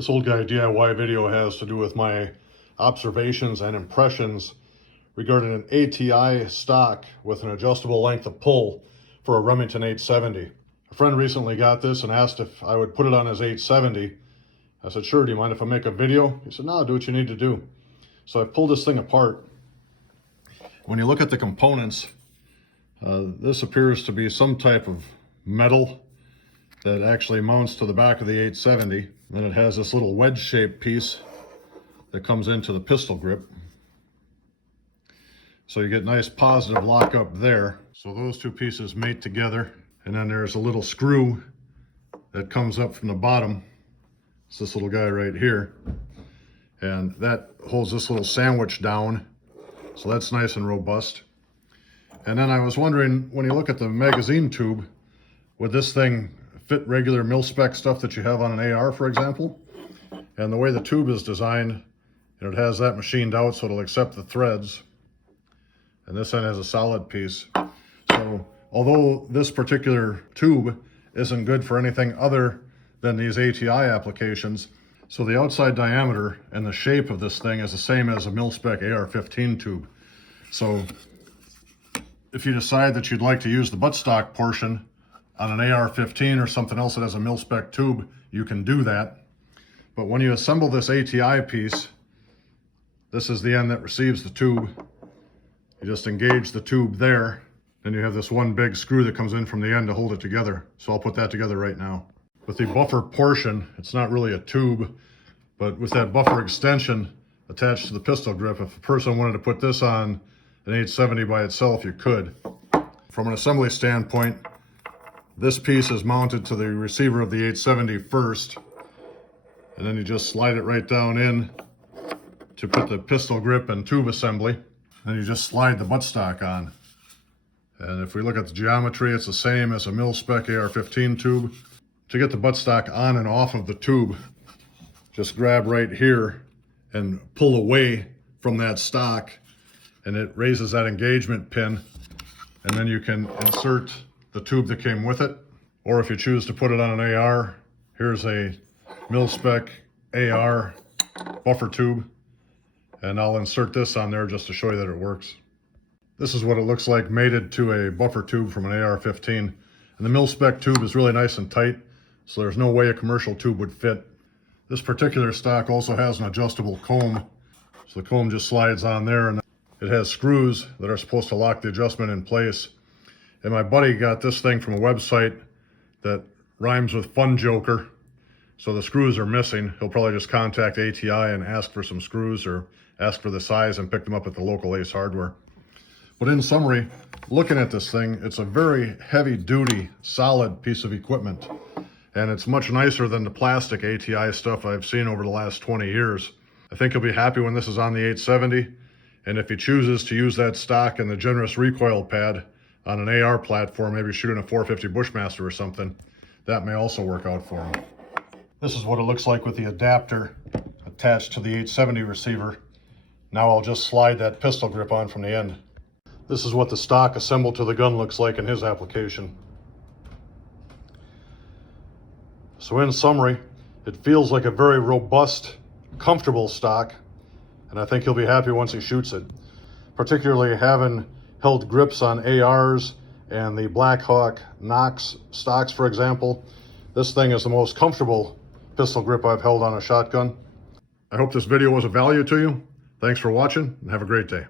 This old guy DIY video has to do with my observations and impressions regarding an ATI stock with an adjustable length of pull for a Remington 870. A friend recently got this and asked if I would put it on his 870. I said, sure, do you mind if I make a video? He said, no, do what you need to do. So I've pulled this thing apart. When you look at the components, this appears to be some type of metal that actually mounts to the back of the 870. Then it has this little wedge-shaped piece that comes into the pistol grip. So you get nice positive lock up there. So those two pieces mate together. And then there's a little screw that comes up from the bottom. It's this little guy right here. And that holds this little sandwich down. So that's nice and robust. And then I was wondering, when you look at the magazine tube, would this thing fit regular mil-spec stuff that you have on an AR, for example? And the way the tube is designed, it has that machined out so it'll accept the threads. And this end has a solid piece. So although this particular tube isn't good for anything other than these ATI applications, so the outside diameter and the shape of this thing is the same as a mil-spec AR-15 tube. So if you decide that you'd like to use the buttstock portion on an AR-15 or something else that has a mil-spec tube, you can do that. But when you assemble this ATI piece, this is the end that receives the tube. You just engage the tube there, then you have this one big screw that comes in from the end to hold it together. So I'll put that together right now. With the buffer portion, it's not really a tube, but with that buffer extension attached to the pistol grip, if a person wanted to put this on an 870 by itself, you could. From an assembly standpoint, this piece is mounted to the receiver of the 870 first, and then you just slide it right down in to put the pistol grip and tube assembly. Then you just slide the buttstock on. And if we look at the geometry, it's the same as a mil-spec AR-15 tube. To get the buttstock on and off of the tube, just grab right here and pull away from that stock, and it raises that engagement pin, and then you can insert the tube that came with it. Or if you choose to put it on an AR, here's a mil-spec AR buffer tube, and I'll insert this on there just to show you that it works. This is what it looks like mated to a buffer tube from an AR-15. And the mil-spec tube is really nice and tight, so there's no way a commercial tube would fit. This particular stock also has an adjustable comb. So the comb just slides on there, and it has screws that are supposed to lock the adjustment in place. And my buddy got this thing from a website that rhymes with Fun Joker. So the screws are missing. He'll probably just contact ATI and ask for some screws or ask for the size and pick them up at the local Ace Hardware. But in summary, looking at this thing, it's a very heavy-duty, solid piece of equipment. And it's much nicer than the plastic ATI stuff I've seen over the last 20 years. I think he'll be happy when this is on the 870. And if he chooses to use that stock and the generous recoil pad on an AR platform, maybe shooting a 450 Bushmaster or something, that may also work out for him. This is what it looks like with the adapter attached to the 870 receiver. Now I'll just slide that pistol grip on from the end. This is what the stock assembled to the gun looks like in his application. So in summary, it feels like a very robust, comfortable stock, and I think he'll be happy once he shoots it. Particularly having held grips on ARs and the Blackhawk Knox stocks, for example, this thing is the most comfortable pistol grip I've held on a shotgun. I hope this video was of value to you. Thanks for watching, and have a great day.